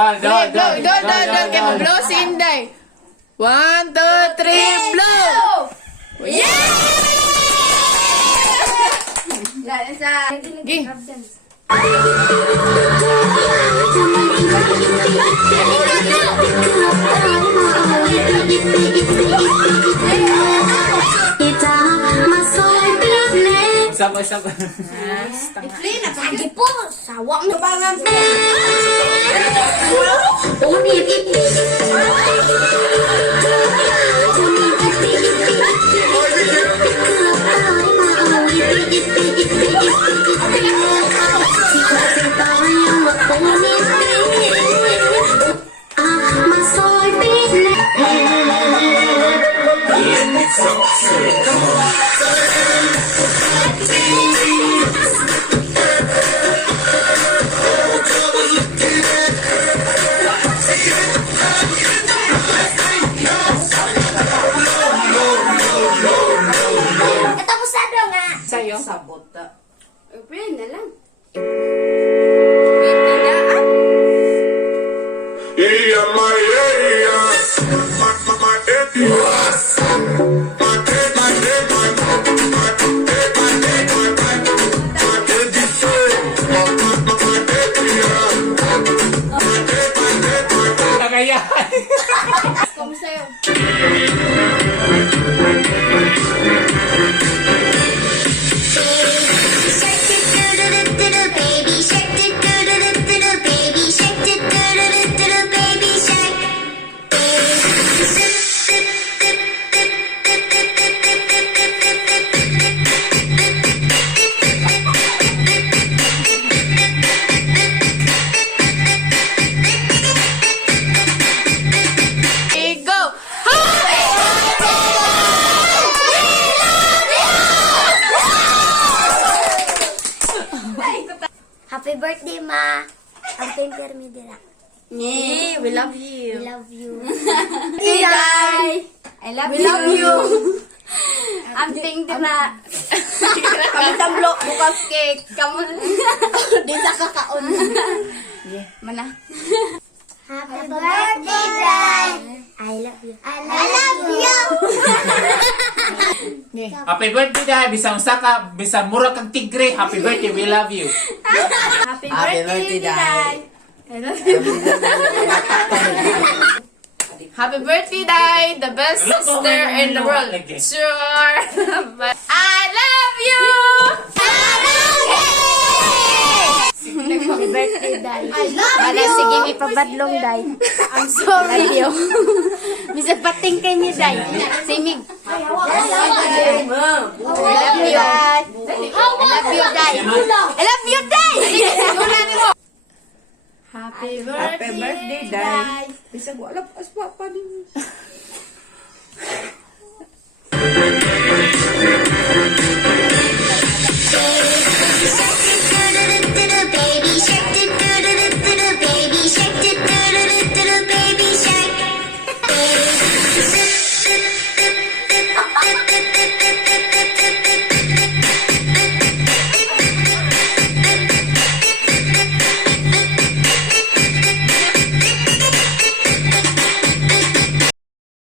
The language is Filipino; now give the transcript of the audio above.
Blow. Don't. Kaya mag-blow si Inday. 1, 2, 3, blow! Yeah! Ging. Sama. Play na lagi po. Sawa mo pa nga. Sa'yo. Sabota. Play na lang. Kaya. Kamusta yun? Happy birthday, Ma! Ang paper me dira. Yeah, we love you. We love you. Iday! I love you. Ang ting dira. Kami tamblo, bukas cake. Kamu. Di sa kakaon. Yeah, mana? Happy birthday, Dad! I love you. I love you! Happy birthday dahil bisang saka, bisang mura kang tigre. Happy birthday, we love you. Happy birthday, Day. I love you. Happy birthday, Day! The best sister in the world. Sure! But I love you! Happy birthday, Dad. I love Wala, you. sige, may pabadlong, Day. I'm sorry. Love you. Bisa pating kay ni Day. Simig. I love you. I love you, Day. I love you, Day! Happy birthday, Day. Bisa wala pa din.